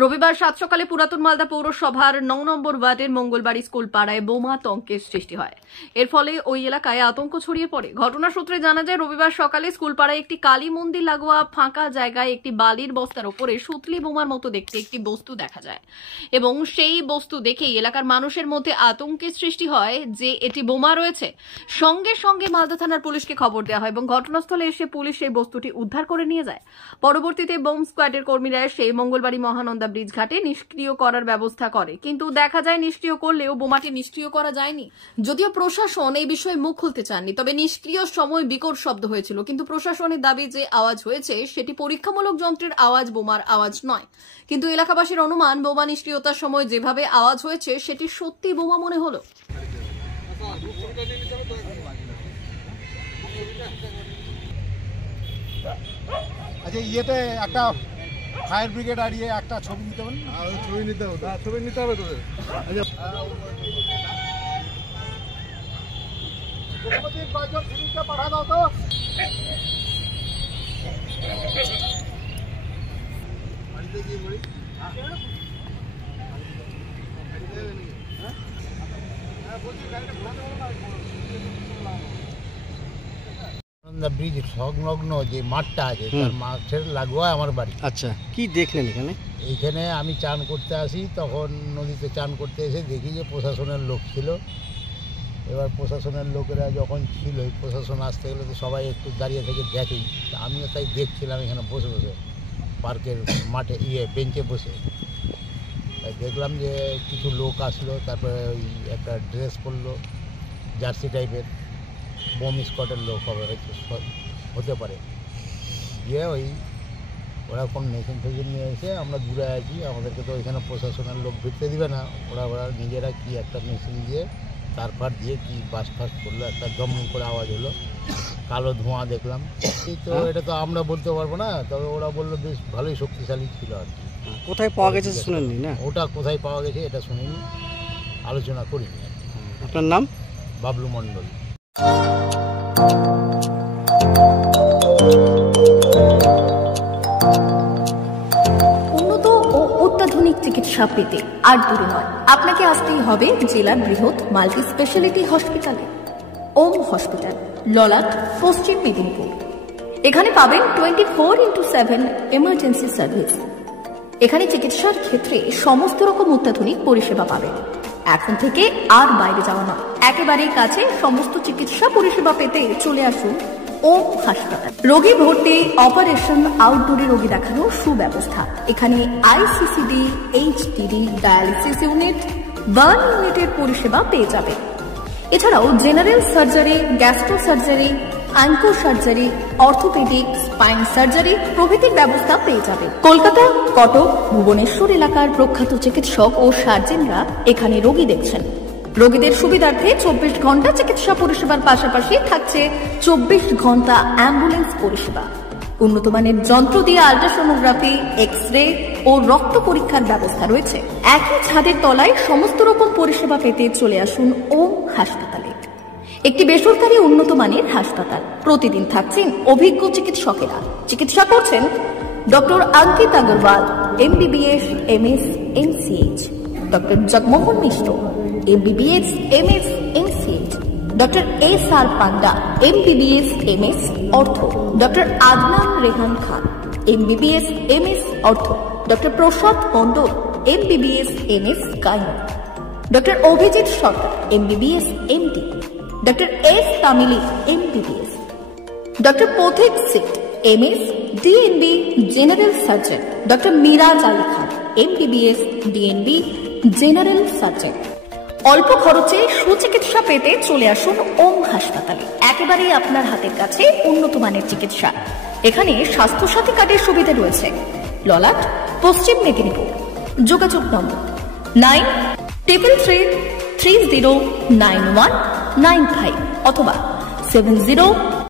রবিবার সাত সকালে পুরাতন মালদা পৌরসভার ৯ নম্বর ওয়ার্ডের মঙ্গলবাড়ি স্কুল পাড়ায় বোমা আতঙ্কের সৃষ্টি হয়। এর ফলে ওই এলাকায় আতঙ্ক ছড়িয়ে পড়ে। ঘটনা সূত্রে জানা যায়, রবিবার সকালে স্কুল পাড়ায় একটি কালী মন্দির লাগোয়া ফাঁকা জায়গায় একটি বালির বস্তার উপরে সুতলি বোমার মতো দেখতে একটি বস্তু দেখা যায় এবং সেই বস্তু দেখেই এলাকার মানুষের মধ্যে আতঙ্কের সৃষ্টি হয় যে এটি বোমা রয়েছে। সঙ্গে সঙ্গে মালদা থানার পুলিশকে খবর দেওয়া হয় এবং ঘটনাস্থলে এসে পুলিশ সেই বস্তুটি উদ্ধার করে নিয়ে যায়। পরবর্তীতে বোম স্কোয়াডের কর্মীরা সেই মঙ্গলবাড়ি মহানন্দা ব্রিজ ঘাটে নিষ্ক্রিয় করার ব্যবস্থা করে, কিন্তু দেখা যায় নিষ্ক্রিয় করলেও বোমাটি নিষ্ক্রিয় করা যায়নি। যদিও প্রশাসন এই বিষয়ে মুখ খুলতে চাননি, তবে নিষ্ক্রিয় সময় বিকট শব্দ হয়েছিল। কিন্তু প্রশাসনের দাবি যে আওয়াজ হয়েছে সেটি পরীক্ষামূলক যন্ত্রের আওয়াজ, বোমার আওয়াজ নয়। কিন্তু এলাকাবাসীর অনুমান, বোমা নিষ্ক্রিয়তার সময় যেভাবে আওয়াজ হয়েছে সেটি সত্যি বোমা মনে হলো। আচ্ছা, ইয়েতে একটা ফায়ার ব্রিগেড আড়িয়ে একটা ছবি নিতে হবে। ছবি নিতে হবে, ছবি নিতে হবে তোদের। কয়েকজন সিভিককে পাঠা দাও তো। ব্রিজ সংলগ্ন যে মাঠটা আছে তার মাঠের লাগোয়া আমার বাড়ি। আচ্ছা, কি দেখলেন এখানে? এইখানে আমি চান করতে আসি, তখন নদীতে চান করতে এসে দেখি যে প্রশাসনের লোক ছিল। এবার প্রশাসনের লোকেরা যখন ছিল, প্রশাসন আসতে গেলে তো সবাই একটু দাঁড়িয়ে থেকে দেখেই, আমিও তাই দেখছিলাম এখানে বসে বসে পার্কের মাঠে বেঞ্চে বসে। তাই দেখলাম যে কিছু লোক আসলো, তারপরে ওই একটা ড্রেস পরলো জার্সি টাইপের, বোম স্কোয়াডের লোক হবে হয়তো, হতে পারে। গিয়ে ওই ওরকম মেশিন ফেশিন নিয়ে এসে আমরা দূরে আছি, আমাদেরকে তো ওইখানে প্রশাসনের লোক ভিড়তে দিবে না। ওরা নিজেরা কি একটা মেশিন দিয়ে তারপর দিয়ে কি বাস্ট ফাস্ট করলো, একটা দম করে আওয়াজ হলো, কালো ধোঁয়া দেখলাম। এই তো এটা তো আমরা বলতে পারবো না, তবে ওরা বললো বেশ ভালোই শক্তিশালী ছিল আর কি। কোথায় পাওয়া গেছে শুনেননি না? ওটা কোথায় পাওয়া গেছে এটা শুনিনি, আলোচনা করিনি। আপনার নাম? বাবলু মণ্ডল। উন্নত ও অত্যাধুনিক চিকিৎসা পেতে আর দূরে নয়, আপনাকে আসতেই হবে জেলার বৃহৎ মাল্টি স্পেশালিটি হসপিটালে, ওম হসপিটাল, ললাট, পশ্চিম মেদিনীপুর। এখানে পাবেন 24x7 এমার্জেন্সি সার্ভিস। এখানে চিকিৎসার ক্ষেত্রে সমস্ত রকম অত্যাধুনিক পরিষেবা পাবেন। এখন থেকে আর বাইরে যাওয়া নয়, একেবারেই কাছে সমস্ত চিকিৎসা পরিষেবা পেতে চলে আসুন ওম হাসপাতাল। রোগী ভর্তি, অপারেশন, আউটডোরে রোগী দেখানোর সুব্যবস্থা। এখানে ICCD, HDD, dialysis unit, burn ইউনিটের পরিষেবা পেয়ে যাবে। এছাড়াও general surgery, gastro surgery, onco surgery, orthopaedic, spine surgery প্রভৃতির ব্যবস্থা পেয়ে যাবে। কলকাতা, কটক, ভুবনেশ্বর এলাকার প্রখ্যাত চিকিৎসক ও সার্জেনরা এখানে রোগী দেখছেন। রোগীদের সুবিধার্থে 24 ঘন্টা চিকিৎসা পরিষেবার পাশাপাশি থাকছে 24 ঘন্টা অ্যাম্বুলেন্স পরিষেবা। উন্নত মানের যন্ত্র দিয়ে আল্ট্রাসোনোগ্রাফি, এক্স-রে ও রক্ত পরীক্ষার ব্যবস্থা রয়েছে। একই ছাদের তলায় সমস্ত রকম পরিষেবা পেতে চলে আসুন ওম হাসপাতালে। একটি বেসরকারি উন্নত মানের হাসপাতাল। প্রতিদিন থাকছেন অভিজ্ঞ চিকিৎসকেরা। চিকিৎসা করছেন doctor Ankit Agarwal, MBBS, MS, MCH, doctor Jagmohan Mishra, MBBS, MS, MCH, doctor SR Panda, MBBS, MS, ortho, doctor Adnan Rehan Khan, MBBS, MS, ortho, doctor Prasad Mondal, MBBS, MS, gynae, doctor Abhijit Sarkar, MBBS, MD, doctor S Tamili, MBBS, doctor Pathik Sit, MS, DNB, general surgeon, doctor Miraj Ali Khan, MBBS, DNB, general surgeon. অল্প খরচে সুচিকিৎসা পেতে চলে আসুন ওম হাসপাতালে। একেবারেই আপনার হাতের কাছে উন্নত মানের চিকিৎসা। এখানে স্বাস্থ্যসাথী কার্ডের সুবিধা রয়েছে। ললাট, পশ্চিম মেদিনীপুর। যোগাযোগ নম্বর 9333309195 অথবা 70